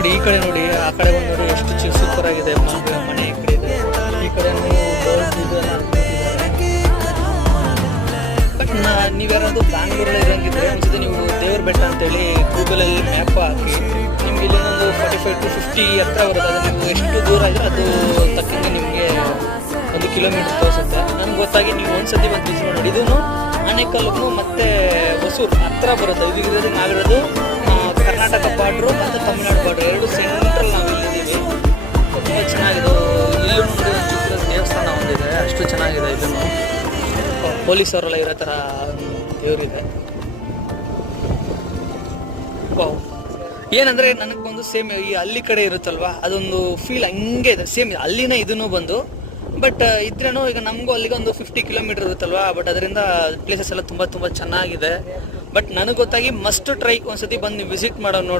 ನೋಡಿ ಈ ಕಡೆ ನೋಡಿ, ಆ ಕಡೆ ಒಂದು ನೋಡಿ ಎಷ್ಟು ಸೂಪರ್ ಆಗಿದೆ ಮನೆ ಈ ಕಡೆ ಇದೆ. ಈ ಕಡೆ ಬಟ್ ನೀವ್ಯಾರಾದ್ರು ಬ್ಯಾಂಗ್ಳೂರಲ್ಲಿ ಇರಂಗಿದ್ರೆ ಒಂದ್ಸತಿ ನೀವು ದೇವ್ರ ಬೆಟ್ಟ ಅಂತೇಳಿ ಗೂಗಲಲ್ಲಿ ಮ್ಯಾಪ್ ಹಾಕಿ ನಿಮ್ಗೆ ಇಲ್ಲಿ ಒಂದು 45 to 50 ಹತ್ರ ಬರುತ್ತೆ. ಅದು ನಿಮ್ಗೆ ಎಷ್ಟು ದೂರ ಇದ್ರೆ ಅದು ತಕ್ಕಂಗೆ ನಿಮಗೆ 1 ಕಿಲೋಮೀಟರ್ ತೋರಿಸುತ್ತೆ. ನನಗೆ ಗೊತ್ತಾಗಿ ನೀವು ಒಂದ್ಸತಿ ಬಂದು ವಿಸಿಟ್ ನೋಡಿ. ಇದೂ ಆನೇಕಲ್ಗೂ ಮತ್ತೆ ಹೊಸೂರು ಹತ್ರ ಬರುತ್ತೆ. ಇದಕ್ಕೆ ನಾವಿರೋದು ಕರ್ನಾಟಕ ಬಾರ್ಡ್ರು ಮತ್ತು ತಮಿಳ್ನಾಡು ಬಾರ್ಡ್ರು ಎರಡು ಸೆಂಟ್ರಲ್ ನಾವು ಇಲ್ಲಿದ್ದೀವಿ. ತುಂಬ ಚೆನ್ನಾಗಿದೆ. ಇಲ್ಲೂ ನೋಡಿ ಒಂದು ಚಿತ್ರದ ದೇವಸ್ಥಾನ ಒಂದಿದೆ, ಅಷ್ಟು ಚೆನ್ನಾಗಿದೆ. ಇದನ್ನು ಪೊಲೀಸವರೆಲ್ಲ ಇರೋ ಥರ ದೇವರಿದೆ. ವಾವ್, ಏನಂದರೆ ನನಗೆ ಬಂದು ಸೇಮ್ ಈ ಹಳ್ಳಿ ಕಡೆ ಇರುತ್ತಲ್ವ, ಅದೊಂದು ಫೀಲ್ ಹಂಗೆ ಇದೆ. ಸೇಮ್ ಅಲ್ಲಿನ ಇದನ್ನು ಬಂದು ಬಟ್ ಇದ್ರೇನು ಈಗ ನಮಗೂ ಅಲ್ಲಿಗೆ ಒಂದು 50 ಕಿಲೋಮೀಟರ್ ಇರುತ್ತಲ್ವ. ಬಟ್ ಅದರಿಂದ ಪ್ಲೇಸಸ್ ಎಲ್ಲ ತುಂಬ ತುಂಬ ಚೆನ್ನಾಗಿದೆ. ಬಟ್ ನನಗೆ ಗೊತ್ತಾಗಿ ಮಸ್ಟ್ ಟ್ರೈ ಒಂದ್ಸತಿ ಬಂದು ವಿಸಿಟ್ ಮಾಡೋ ನೋಡು.